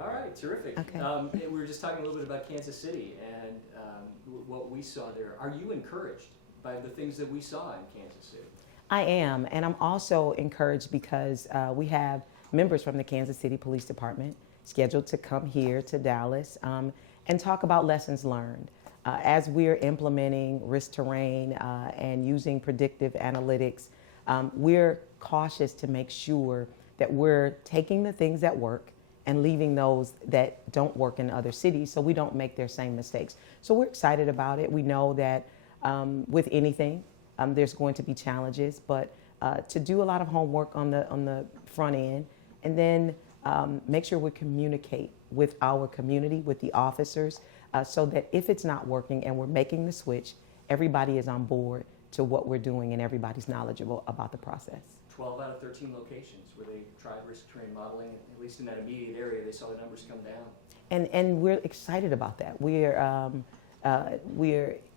All right, terrific. Okay. We were just talking a little bit about Kansas City and what we saw there. Are you encouraged by the things that we saw in Kansas City? I am, and I'm also encouraged because we have members from the Kansas City Police Department scheduled to come here to Dallas and talk about lessons learned. As we're implementing risk terrain and using predictive analytics, we're cautious to make sure that we're taking the things that work and leaving those that don't work in other cities so we don't make their same mistakes. So we're excited about it. We know that with anything, there's going to be challenges, but to do a lot of homework on the front end and then make sure we communicate with our community, with the officers, so that if it's not working and we're making the switch, everybody is on board to what we're doing and everybody's knowledgeable about the process. 12 out of 13 locations where they tried risk terrain modeling, at least in that immediate area, they saw the numbers come down. And we're excited about that. We're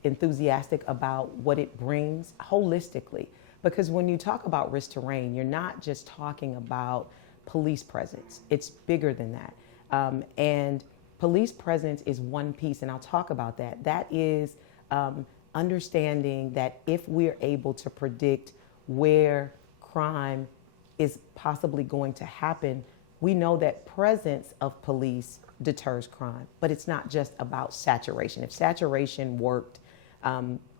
enthusiastic about what it brings holistically, because when you talk about risk terrain, you're not just talking about police presence. It's bigger than that. And police presence is one piece, and I'll talk about that. That is understanding that if we're able to predict where crime is possibly going to happen, we know that presence of police deters crime, but it's not just about saturation. If saturation worked,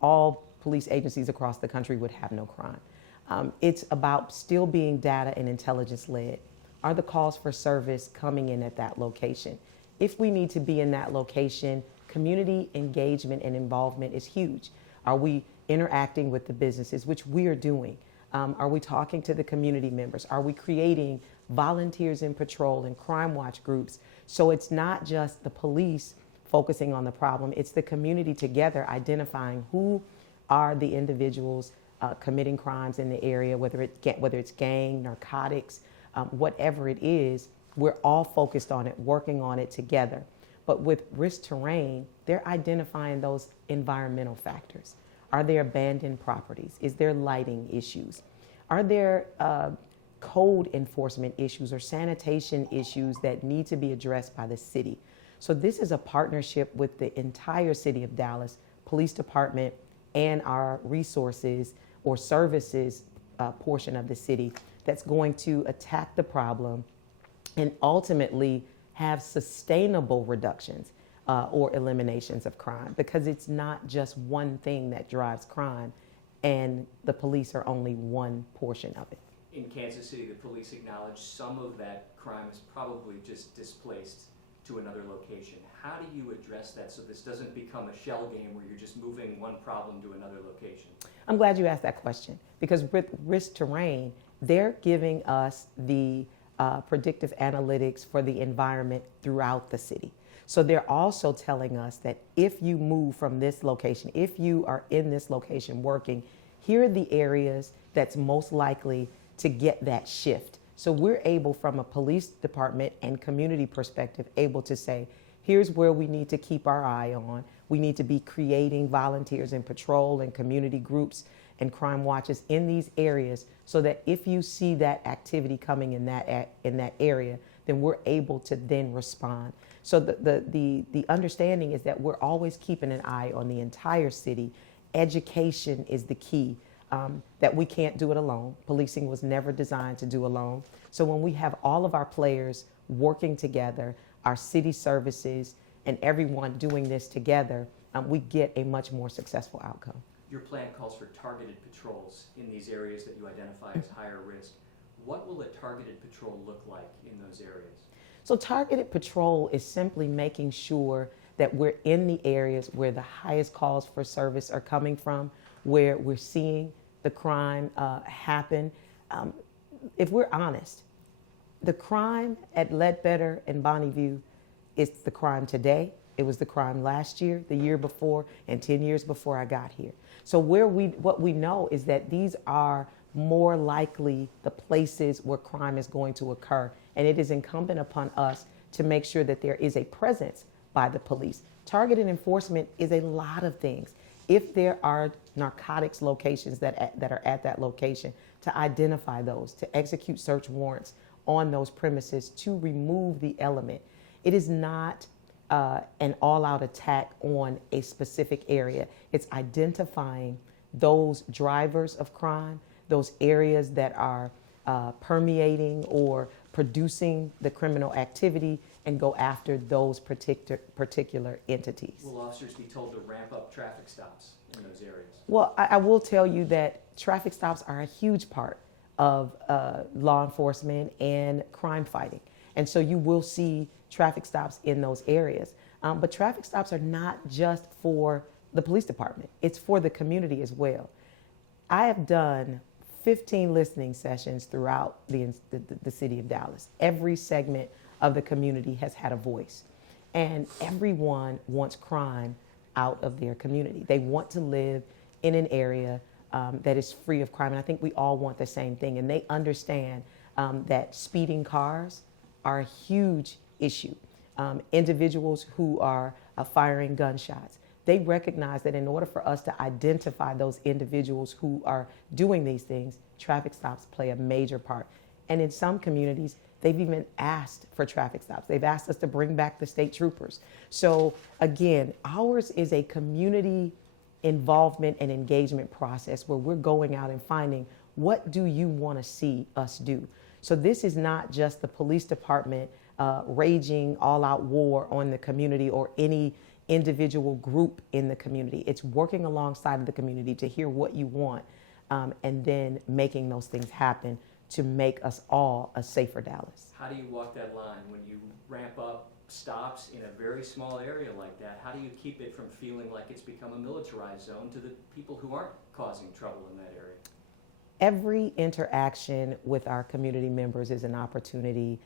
all police agencies across the country would have no crime. It's about still being data and intelligence led. Are the calls for service coming in at that location? If we need to be in that location, community engagement and involvement is huge. Are we interacting with the businesses, which we are doing? Are we talking to the community members? Are we creating volunteers in patrol and crime watch groups? So it's not just the police focusing on the problem, it's the community together identifying who are the individuals committing crimes in the area, whether it's gang, narcotics, whatever it is. We're all focused on it, working on it together. But with risk terrain, they're identifying those environmental factors. Are there abandoned properties? Is there lighting issues? Are there code enforcement issues or sanitation issues that need to be addressed by the city? So this is a partnership with the entire city of Dallas Police Department and our resources or services portion of the city that's going to attack the problem and ultimately have sustainable reductions or eliminations of crime, because it's not just one thing that drives crime and the police are only one portion of it. In Kansas City, the police acknowledge some of that crime is probably just displaced to another location. How do you address that so this doesn't become a shell game where you're just moving one problem to another location? I'm glad you asked that question, because with risk terrain, they're giving us the predictive analytics for the environment throughout the city. So they're also telling us that if you move from this location, if you are in this location working, here are the areas that's most likely to get that shift. So we're able, from a police department and community perspective, able to say, here's where we need to keep our eye on. We need to be creating volunteers in patrol and community groups and crime watches in these areas, so that if you see that activity coming in that area, then we're able to then respond. So the understanding is that we're always keeping an eye on the entire city. Education is the key, that we can't do it alone. Policing was never designed to do alone. So when we have all of our players working together, our city services and everyone doing this together, we get a much more successful outcome. Your plan calls for targeted patrols in these areas that you identify as higher risk. What will a targeted patrol look like in those areas? So targeted patrol is simply making sure that we're in the areas where the highest calls for service are coming from, where we're seeing the crime happen. If we're honest, the crime at Ledbetter and Bonneview is the crime today. It was the crime last year, the year before, and 10 years before I got here. So what we know is that these are more likely the places where crime is going to occur. And it is incumbent upon us to make sure that there is a presence by the police. Targeted enforcement is a lot of things. If there are narcotics locations that are at that location, to identify those, to execute search warrants on those premises to remove the element. It is not an all-out attack on a specific area. It's identifying those drivers of crime, those areas that are permeating or producing the criminal activity, and go after those particular entities. Will officers be told to ramp up traffic stops in those areas? Well, I will tell you that traffic stops are a huge part of law enforcement and crime fighting. And so you will see traffic stops in those areas. But traffic stops are not just for the police department. It's for the community as well. I have done 15 listening sessions throughout the city of Dallas. Every segment of the community has had a voice. And everyone wants crime out of their community. They want to live in an area that is free of crime. And I think we all want the same thing. And they understand that speeding cars are a huge issue. Individuals who are firing gunshots, they recognize that in order for us to identify those individuals who are doing these things, traffic stops play a major part. And in some communities, they've even asked for traffic stops. They've asked us to bring back the state troopers. So again, ours is a community involvement and engagement process where we're going out and finding, what do you want to see us do? So this is not just the police department raging all-out war on the community or any individual group in the community. It's working alongside of the community to hear what you want and then making those things happen to make us all a safer Dallas. How do you walk that line when you ramp up stops in a very small area like that? How do you keep it from feeling like it's become a militarized zone to the people who aren't causing trouble in that area? Every interaction with our community members is an opportunity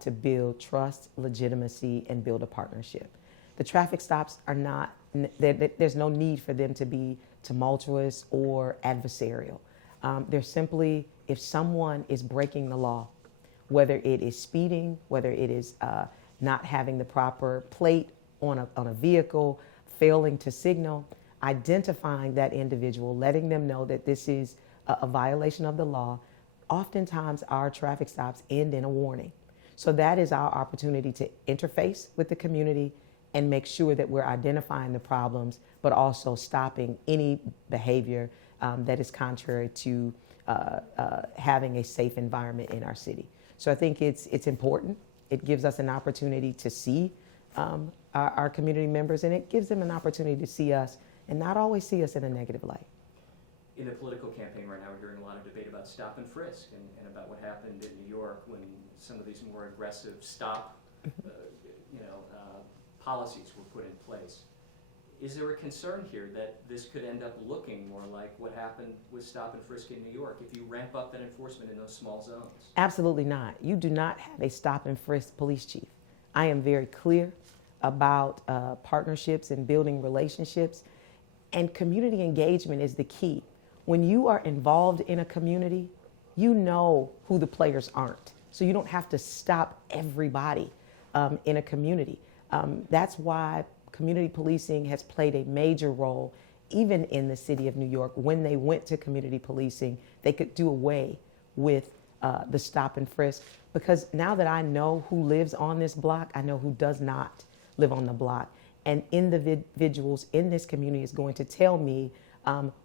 to build trust, legitimacy, and build a partnership. The traffic stops are not, there's no need for them to be tumultuous or adversarial. They're simply, if someone is breaking the law, whether it is speeding, whether it is not having the proper plate on a vehicle, failing to signal, identifying that individual, letting them know that this is a violation of the law. Oftentimes our traffic stops end in a warning. So that is our opportunity to interface with the community and make sure that we're identifying the problems, but also stopping any behavior that is contrary to having a safe environment in our city. So I think it's important. It gives us an opportunity to see our community members, and it gives them an opportunity to see us and not always see us in a negative light. In the political campaign right now, we're hearing a lot of debate about stop and frisk and about what happened in New York when some of these more aggressive stop policies were put in place. Is there a concern here that this could end up looking more like what happened with stop and frisk in New York if you ramp up that enforcement in those small zones? Absolutely not. You do not have a stop and frisk police chief. I am very clear about partnerships and building relationships, and community engagement is the key. When you are involved in a community, you know who the players aren't. So you don't have to stop everybody in a community. That's why community policing has played a major role, even in the city of New York. When they went to community policing, they could do away with the stop and frisk, because now that I know who lives on this block, I know who does not live on the block. And individuals in this community is going to tell me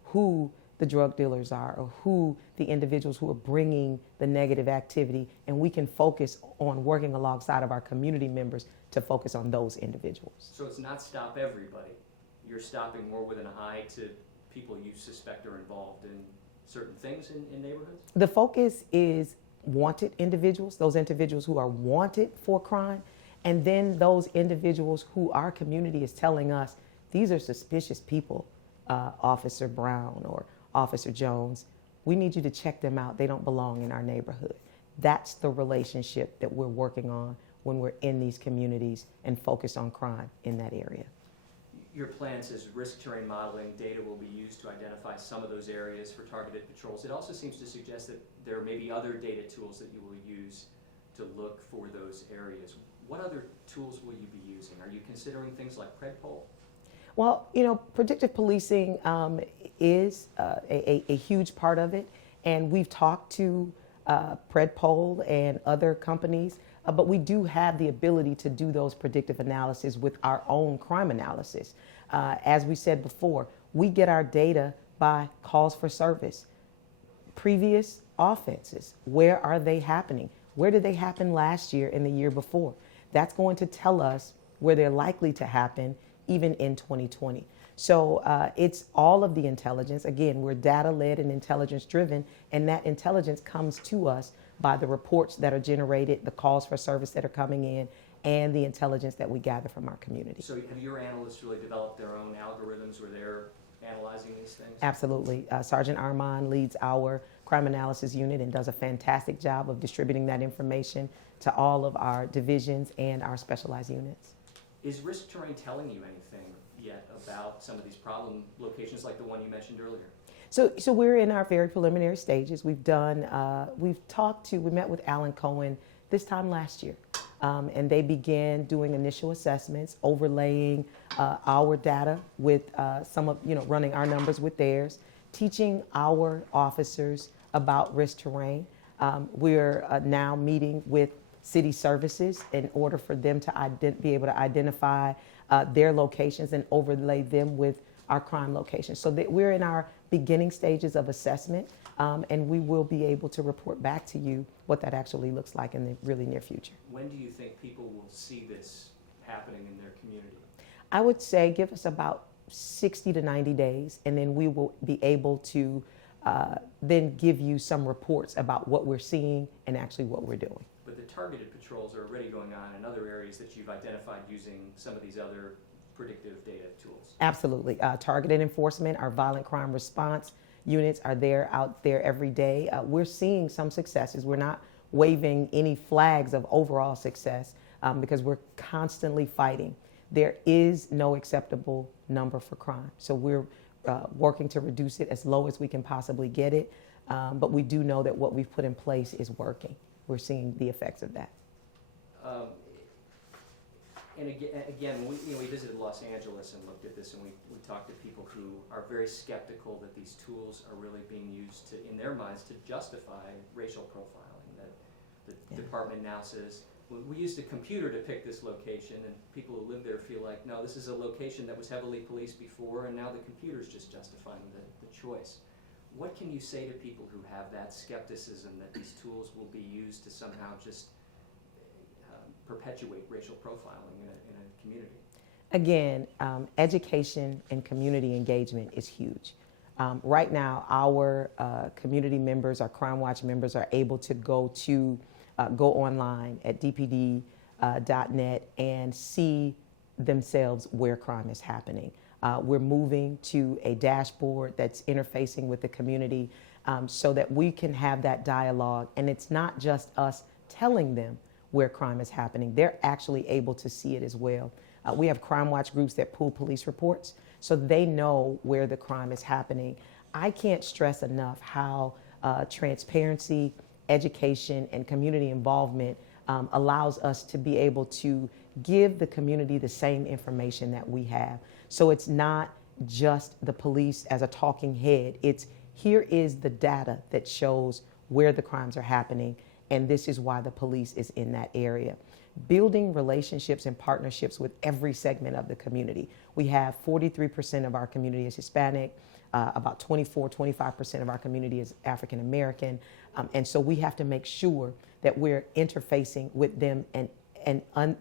who the drug dealers are or who the individuals who are bringing the negative activity, and we can focus on working alongside of our community members to focus on those individuals. So it's not stop everybody. You're stopping more with an eye to people you suspect are involved in certain things in neighborhoods? The focus is wanted individuals, those individuals who are wanted for crime, and then those individuals who our community is telling us, these are suspicious people, Officer Brown or Officer Jones. We need you to check them out. They don't belong in our neighborhood. That's the relationship that we're working on when we're in these communities and focused on crime in that area. Your plan says risk terrain modeling data will be used to identify some of those areas for targeted patrols. It also seems to suggest that there may be other data tools that you will use to look for those areas. What other tools will you be using? Are you considering things like Predictive? Well, you know, predictive policing is a huge part of it, and we've talked to Predpol and other companies but we do have the ability to do those predictive analysis with our own crime analysis. As we said before, we get our data by calls for service. Previous offenses, where are they happening? Where did they happen last year and the year before? That's going to tell us where they're likely to happen even in 2020. So it's all of the intelligence. Again, we're data-led and intelligence-driven, and that intelligence comes to us by the reports that are generated, the calls for service that are coming in, and the intelligence that we gather from our community. So have your analysts really developed their own algorithms where they're analyzing these things? Absolutely. Sergeant Armand leads our crime analysis unit and does a fantastic job of distributing that information to all of our divisions and our specialized units. Is risk terrain telling you anything yet about some of these problem locations like the one you mentioned earlier? So we're in our very preliminary stages. We met with Alan Cohen this time last year. And they began doing initial assessments, overlaying our data with running our numbers with theirs, teaching our officers about risk terrain. We're now meeting with city services in order for them to be able to identify their locations and overlay them with our crime locations. So that we're in our beginning stages of assessment, and we will be able to report back to you what that actually looks like in the really near future. When do you think people will see this happening in their community? I would say give us about 60 to 90 days, and then we will be able to then give you some reports about what we're seeing and actually what we're doing. But the targeted patrols are already going on in other areas that you've identified using some of these other predictive data tools. Absolutely. Targeted enforcement, our violent crime response units are out there every day. We're seeing some successes. We're not waving any flags of overall success because we're constantly fighting. There is no acceptable number for crime. So we're working to reduce it as low as we can possibly get it. But we do know that what we've put in place is working. We're seeing the effects of that. And again, we visited Los Angeles and looked at this, and we talked to people who are very skeptical that these tools are really being used in their minds to justify racial profiling. That the department now says, we used a computer to pick this location, and people who live there feel like, no, this is a location that was heavily policed before, and now the computer's just justifying the choice. What can you say to people who have that skepticism that these tools will be used to somehow just perpetuate racial profiling in a community? Again, education and community engagement is huge. Right now, our community members, our Crime Watch members, are able to go online at dpd.net and see themselves where crime is happening. We're moving to a dashboard that's interfacing with the community so that we can have that dialogue. And it's not just us telling them where crime is happening. They're actually able to see it as well. We have Crime Watch groups that pull police reports, so they know where the crime is happening. I can't stress enough how transparency, education, and community involvement allows us to be able to give the community the same information that we have. So it's not just the police as a talking head. It's here is the data that shows where the crimes are happening, and this is why the police is in that area. Building relationships and partnerships with every segment of the community. We have 43% of our community is Hispanic, about 25% of our community is African American, and so we have to make sure that we're interfacing with them and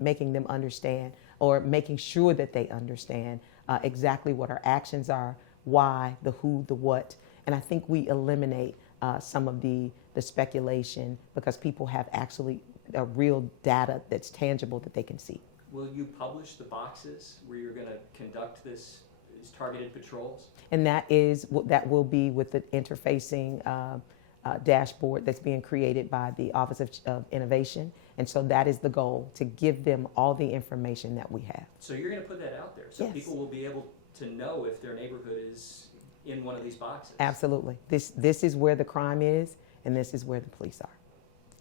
making them understand, or making sure that they understand exactly what our actions are, why, the who, the what, and I think we eliminate some of the speculation because people have actually a real data that's tangible that they can see. Will you publish the boxes where you're going to conduct these targeted patrols? And that will be with the interfacing dashboard that's being created by the Office of Innovation. And so that is the goal, to give them all the information that we have. So you're going to put that out there so Yes. people will be able to know if their neighborhood is in one of these boxes. Absolutely. This is where the crime is, and this is where the police are.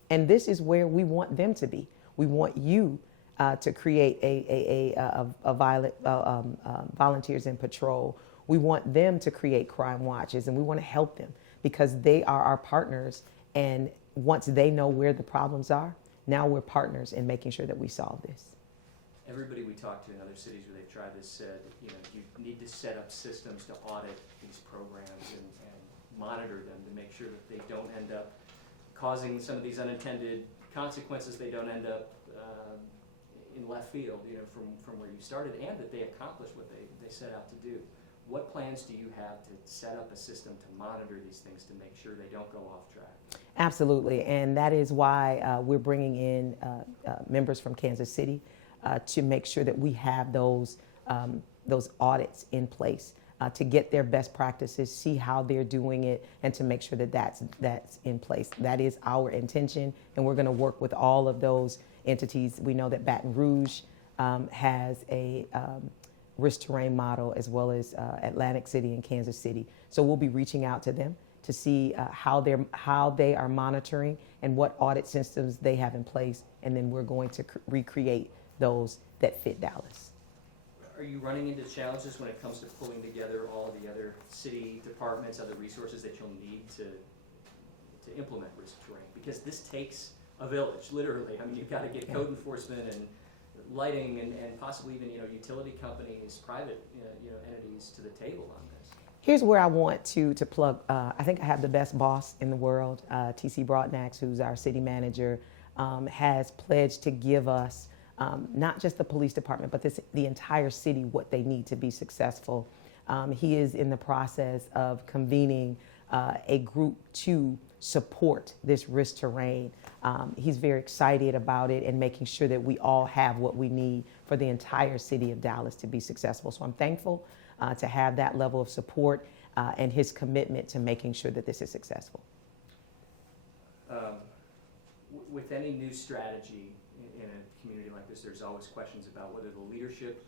And this is where we want them to be. We want you to create a volunteers in patrol. We want them to create crime watches, and we want to help them because they are our partners. And once they know where the problems are, now we're partners in making sure that we solve this. Everybody we talked to in other cities where they've tried this said, you need to set up systems to audit these programs and monitor them to make sure that they don't end up causing some of these unintended consequences. They don't end up in left field, from where you started, and that they accomplish what they set out to do. What plans do you have to set up a system to monitor these things to make sure they don't go off track? Absolutely, and that is why we're bringing in members from Kansas City to make sure that we have those audits in place to get their best practices, see how they're doing it, and to make sure that that's in place. That is our intention, and we're going to work with all of those entities. We know that Baton Rouge has a risk terrain model, as well as Atlantic City and Kansas City. So we'll be reaching out to them to see how they are monitoring and what audit systems they have in place, and then we're going to recreate those that fit Dallas. Are you running into challenges when it comes to pulling together all the other city departments, other resources that you'll need to implement risk terrain? Because this takes a village, literally. I mean, you've got to get code enforcement and lighting and possibly even utility companies, private entities to the table on this. Here's where I want to plug. I think I have the best boss in the world, T.C. Broadnax, who's our city manager, has pledged to give us not just the police department, but the entire city what they need to be successful. He is in the process of convening a group to support this risk terrain. He's very excited about it and making sure that we all have what we need for the entire city of Dallas to be successful. So I'm thankful to have that level of support and his commitment to making sure that this is successful. With any new strategy in a community like this, there's always questions about whether the leadership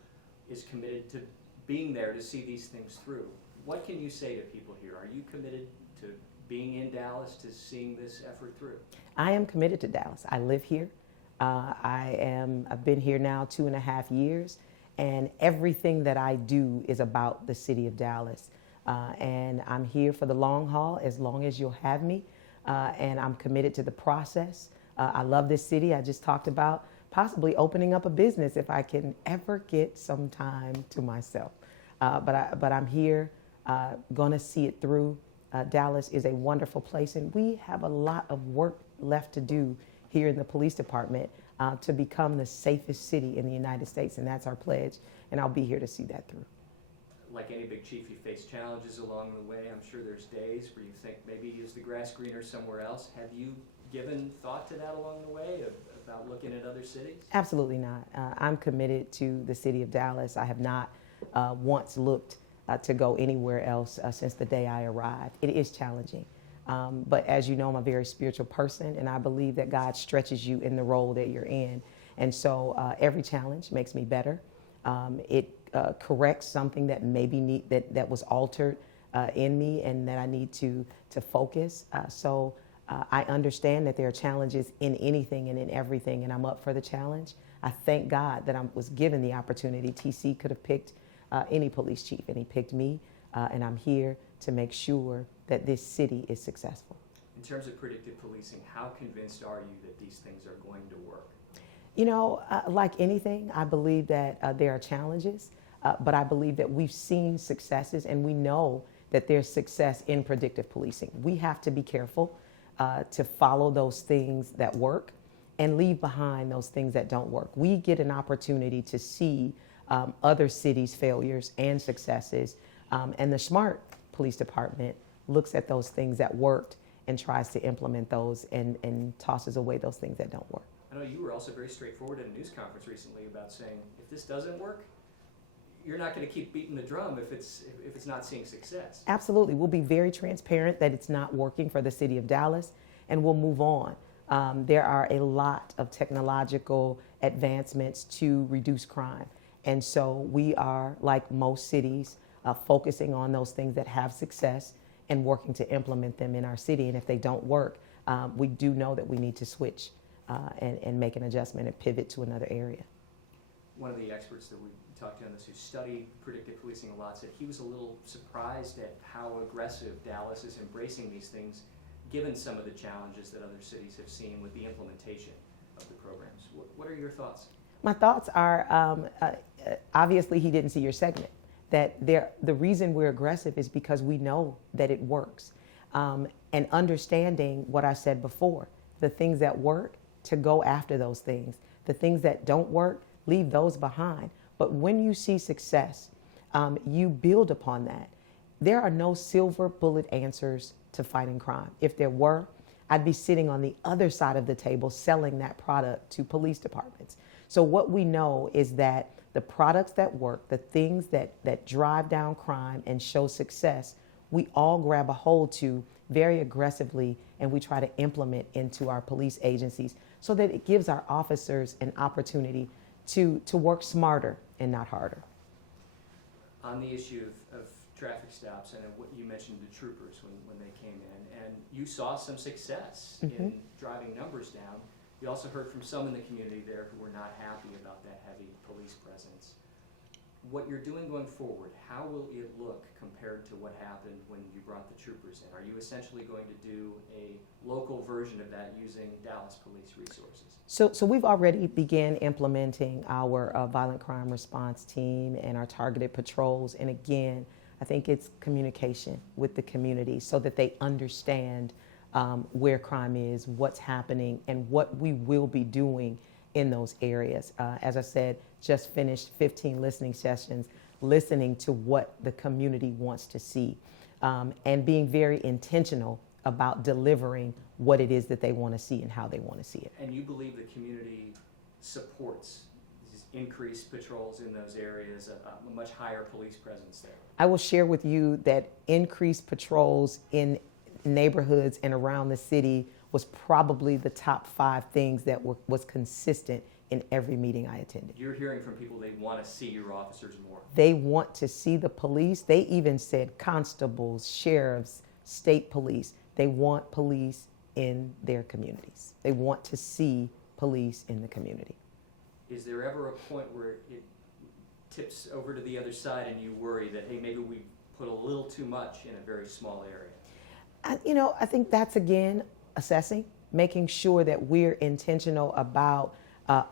is committed to being there to see these things through. What can you say to people here? Are you committed to being in Dallas, to seeing this effort through? I am committed to Dallas. I live here. I've been here now 2.5 years, and everything that I do is about the city of Dallas. And I'm here for the long haul, as long as you'll have me. And I'm committed to the process. I love this city. I just talked about possibly opening up a business if I can ever get some time to myself. But I'm here, gonna see it through. Dallas is a wonderful place, and we have a lot of work left to do here in the police department to become the safest city in the United States, and that's our pledge, and I'll be here to see that through. Like any big chief, you face challenges along the way. I'm sure there's days where you think maybe is the grass greener somewhere else. Have you given thought to that along the way, about looking at other cities? Absolutely not. I'm committed to the city of Dallas. I have not once looked to go anywhere else since the day I arrived. It is challenging. But as you know, I'm a very spiritual person, and I believe that God stretches you in the role that you're in. And so every challenge makes me better. It corrects something that maybe that was altered in me, and that I need to focus. So I understand that there are challenges in anything and in everything, and I'm up for the challenge. I thank God that I was given the opportunity. TC could have picked any police chief, and he picked me, and I'm here to make sure that this city is successful. In terms of predictive policing, how convinced are you that these things are going to work? Like anything, I believe that there are challenges, but I believe that we've seen successes, and we know that there's success in predictive policing. We have to be careful to follow those things that work and leave behind those things that don't work. We get an opportunity to see other cities' failures and successes, and the smart police department looks at those things that worked and tries to implement those and tosses away those things that don't work. I know you were also very straightforward at a news conference recently about saying, if this doesn't work, you're not going to keep beating the drum if it's not seeing success. Absolutely. We'll be very transparent that it's not working for the city of Dallas, and we'll move on. There are a lot of technological advancements to reduce crime. And so we are, like most cities, focusing on those things that have success and working to implement them in our city. And if they don't work, we do know that we need to switch and make an adjustment and pivot to another area. One of the experts that we talked to on this, who studied predictive policing a lot, said he was a little surprised at how aggressive Dallas is embracing these things, given some of the challenges that other cities have seen with the implementation the programs. What are your thoughts? My thoughts are, obviously he didn't see your segment, that the reason we're aggressive is because we know that it works. And understanding what I said before, the things that work, to go after those things. The things that don't work, leave those behind. But when you see success, you build upon that. There are no silver bullet answers to fighting crime. If there were, I'd be sitting on the other side of the table selling that product to police departments. So what we know is that the products that work, the things that drive down crime and show success, we all grab a hold to very aggressively, and we try to implement into our police agencies so that it gives our officers an opportunity to work smarter and not harder. On the issue of traffic stops, and what you mentioned the troopers when they came in, and you saw some success in driving numbers down. You also heard from some in the community there who were not happy about that heavy police presence. What you're doing going forward, how will it look compared to what happened when you brought the troopers in? Are you essentially going to do a local version of that using Dallas police resources? So we've already began implementing our violent crime response team and our targeted patrols. And again, I think it's communication with the community so that they understand where crime is, what's happening, and what we will be doing in those areas. As I said, just finished 15 listening sessions, listening to what the community wants to see, and being very intentional about delivering what it is that they want to see and how they want to see it. And you believe the community supports these increased patrols in those areas, a much higher police presence there? I will share with you that increased patrols in neighborhoods and around the city was probably the top 5 things that was consistent in every meeting I attended. You're hearing from people they want to see your officers more. They want to see the police. They even said constables, sheriffs, state police. They want police in their communities. They want to see police in the community. Is there ever a point where it tips over to the other side and you worry that, hey, maybe we put a little too much in a very small area? I think that's, again, assessing, making sure that we're intentional about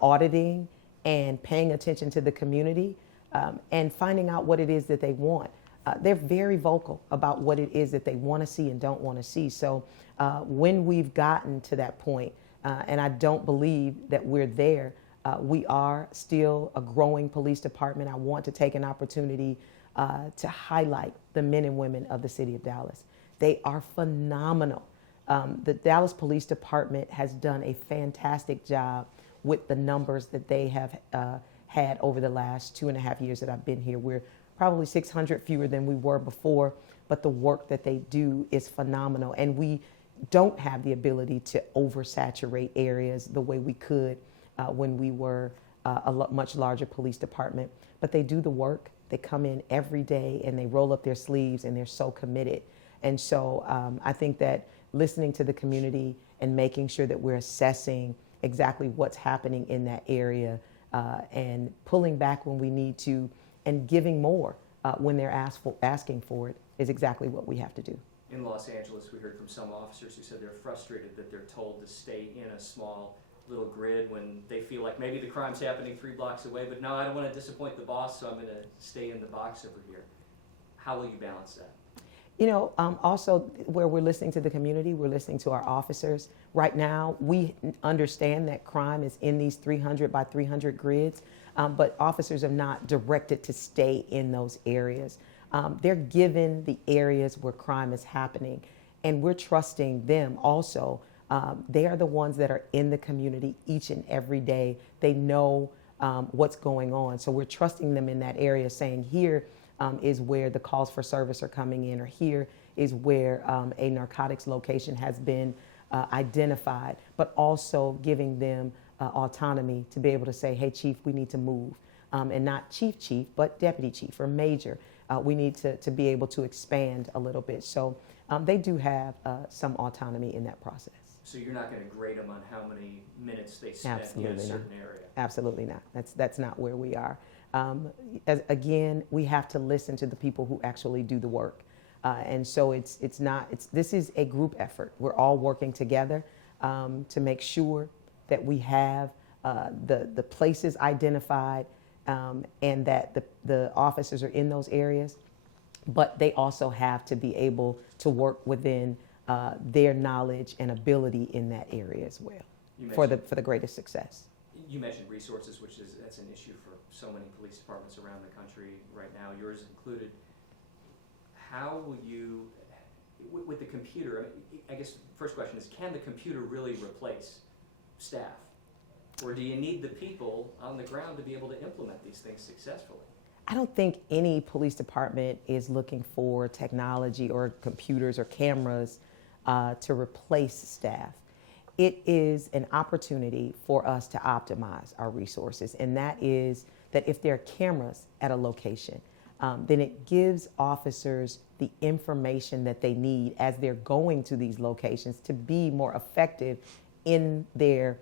auditing and paying attention to the community and finding out what it is that they want. They're very vocal about what it is that they want to see and don't want to see. So when we've gotten to that point, and I don't believe that we're there, we are still a growing police department. I want to take an opportunity to highlight the men and women of the city of Dallas. They are phenomenal. The Dallas Police Department has done a fantastic job with the numbers that they have had over the last 2.5 years that I've been here. We're probably 600 fewer than we were before, but the work that they do is phenomenal. And we don't have the ability to oversaturate areas the way we could when we were a much larger police department. But they do the work. They come in every day and they roll up their sleeves and they're so committed. And so I think that listening to the community and making sure that we're assessing exactly what's happening in that area and pulling back when we need to and giving more when they're asking for it is exactly what we have to do. In Los Angeles, we heard from some officers who said they're frustrated that they're told to stay in a small little grid when they feel like maybe the crime's happening 3 blocks away, but no, I don't want to disappoint the boss, so I'm going to stay in the box over here. How will you balance that? Also where we're listening to the community, we're listening to our officers. Right now, we understand that crime is in these 300 by 300 grids, but officers are not directed to stay in those areas. They're given the areas where crime is happening, and we're trusting them also. They are the ones that are in the community each and every day. They know what's going on. So we're trusting them in that area, saying here is where the calls for service are coming in, or here is where a narcotics location has been identified, but also giving them autonomy to be able to say, hey, chief, we need to move. And not chief, but deputy chief or major. We need to be able to expand a little bit. So they do have some autonomy in that process. So you're not going to grade them on how many minutes they spent in a certain area? Absolutely not. That's not where we are. Again, we have to listen to the people who actually do the work. And so this is a group effort. We're all working together to make sure that we have the places identified and that the officers are in those areas, but they also have to be able to work within their knowledge and ability in that area as well for the greatest success. You mentioned resources, that's an issue for so many police departments around the country right now, yours included. How will you, with the computer, I guess first question is, can the computer really replace staff? Or do you need the people on the ground to be able to implement these things successfully? I don't think any police department is looking for technology or computers or cameras to replace staff. It is an opportunity for us to optimize our resources, and that is that if there are cameras at a location, then it gives officers the information that they need as they're going to these locations to be more effective in their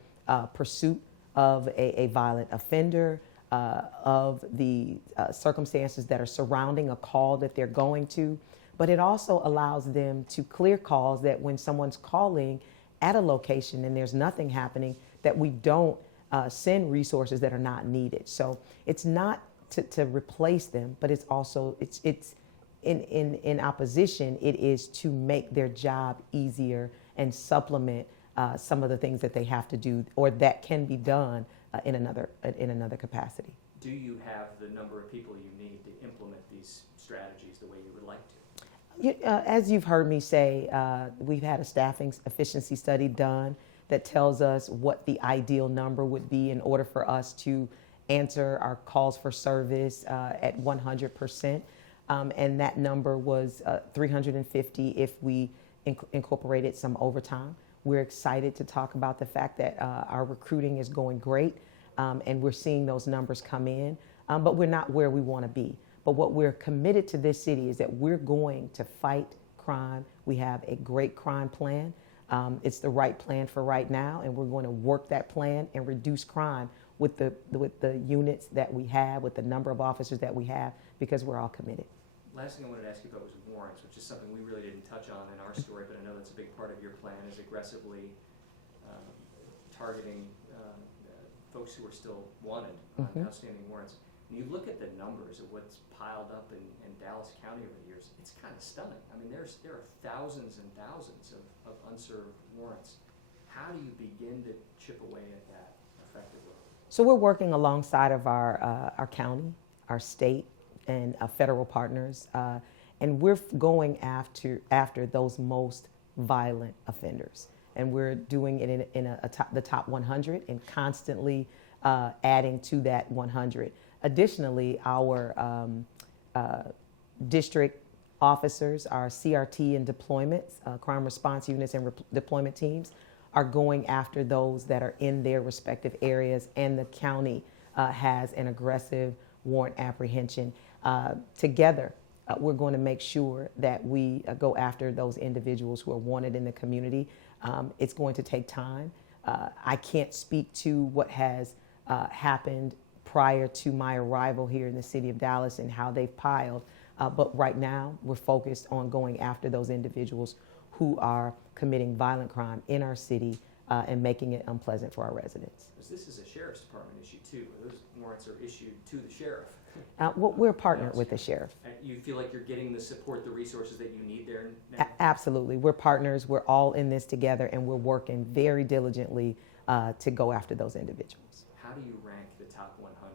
pursuit of a violent offender, of the circumstances that are surrounding a call that they're going to. But it also allows them to clear calls that when someone's calling at a location and there's nothing happening, that we don't send resources that are not needed. So it's not to replace them, but it's also, it's in opposition, it is to make their job easier and supplement some of the things that they have to do or that can be done in another capacity. Do you have the number of people you need to implement these strategies the way you would like to? As you've heard me say, we've had a staffing efficiency study done that tells us what the ideal number would be in order for us to answer our calls for service at 100%. And that number was 350 if we incorporated some overtime. We're excited to talk about the fact that our recruiting is going great and we're seeing those numbers come in, but we're not where we want to be. But what we're committed to this city is that we're going to fight crime. We have a great crime plan. It's the right plan for right now, and we're going to work that plan and reduce crime with the units that we have, with the number of officers that we have, because we're all committed. Last thing I wanted to ask you about was warrants, which is something we really didn't touch on in our story, but I know that's a big part of your plan, is aggressively targeting folks who are still wanted on outstanding warrants. When you look at the numbers of what's piled up in Dallas County over the years, it's kind of stunning. I mean, there are thousands and thousands of unserved warrants. How do you begin to chip away at that effectively? So we're working alongside of our county, our state, and federal partners, and we're going after those most violent offenders. And we're doing it in the top 100 and constantly adding to that 100. Additionally, our district officers, our CRT and deployments, crime response units and deployment teams, are going after those that are in their respective areas, and the county has an aggressive warrant apprehension. Together, we're going to make sure that we go after those individuals who are wanted in the community. It's going to take time. I can't speak to what has happened prior to my arrival here in the city of Dallas and how they've piled. But right now, we're focused on going after those individuals who are committing violent crime in our city and making it unpleasant for our residents. This is a sheriff's department issue too. Those warrants are issued to the sheriff. We're partnered with the sheriff. You feel like you're getting the support, the resources that you need there now? Absolutely. We're partners. We're all in this together, and we're working very diligently to go after those individuals. How do you rank the top 100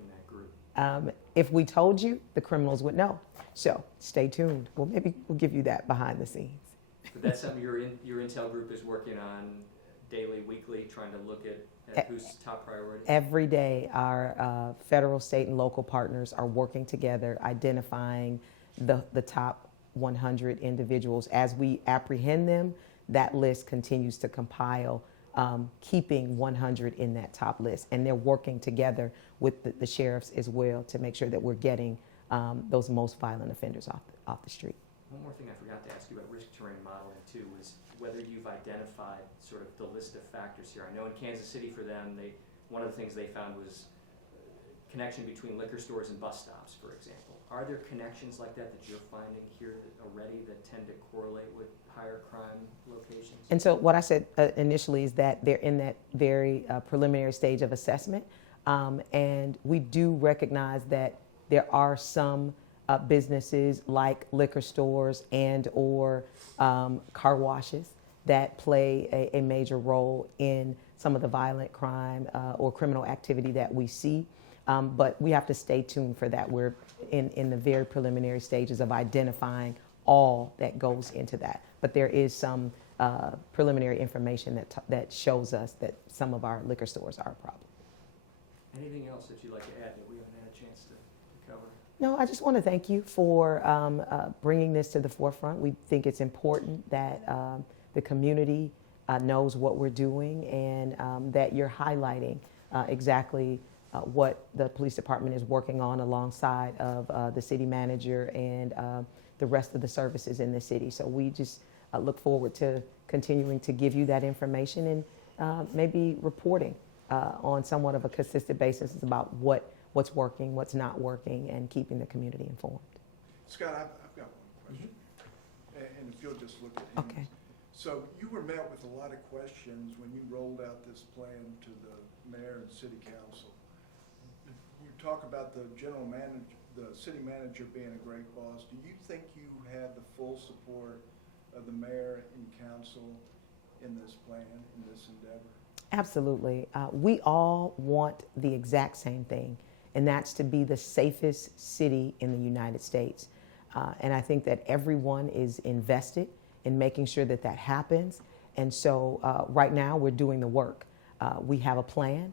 in that group? If we told you, the criminals would know. So stay tuned. Well, maybe we'll give you that behind the scenes. But that's something your intel group is working on daily, weekly, trying to look at who's top priority? Every day, our federal, state, and local partners are working together, identifying the top 100 individuals. As we apprehend them, that list continues to compile, keeping 100 in that top list. And they're working together with the sheriffs as well to make sure that we're getting those most violent offenders off the street. One more thing I forgot to ask you about risk terrain modeling too was whether you've identified sort of the list of factors here. I know in Kansas City for them, one of the things they found was connection between liquor stores and bus stops, for example. Are there connections like that that you're finding here already that tend to correlate with higher crime locations? And so what I said initially is that they're in that very preliminary stage of assessment. And we do recognize that there are some businesses like liquor stores and or car washes that play a major role in some of the violent crime or criminal activity that we see. But we have to stay tuned for that. We're in the very preliminary stages of identifying all that goes into that. But there is some preliminary information that shows us that some of our liquor stores are a problem. Anything else that you'd like to add that we haven't had a chance to cover? No, I just want to thank you for bringing this to the forefront. We think it's important that the community knows what we're doing and that you're highlighting exactly what the police department is working on alongside of the city manager and the rest of the services in the city. So we just look forward to continuing to give you that information and maybe reporting on somewhat of a consistent basis about what's working, what's not working, and keeping the community informed. Scott, I've got one question, and if you'll just look at him. Okay. So you were met with a lot of questions when you rolled out this plan to the mayor and city council. You talk about the general manager, the city manager being a great boss. Do you think you had the full support of the mayor and council in this plan, in this endeavor? Absolutely. We all want the exact same thing, and that's to be the safest city in the United States. And I think that everyone is invested in making sure that that happens. And so right now we're doing the work. We have a plan.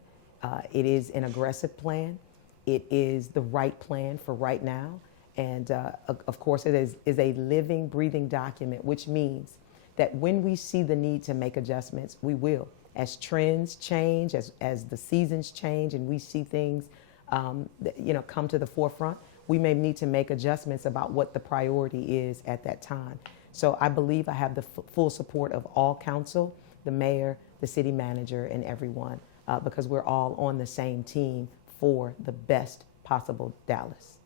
It is an aggressive plan. It is the right plan for right now. And of course it is a living, breathing document, which means that when we see the need to make adjustments, we will. As trends change, as the seasons change, and we see things that, come to the forefront, we may need to make adjustments about what the priority is at that time. So I believe I have the full support of all council, the mayor, the city manager, and everyone, because we're all on the same team for the best possible Dallas.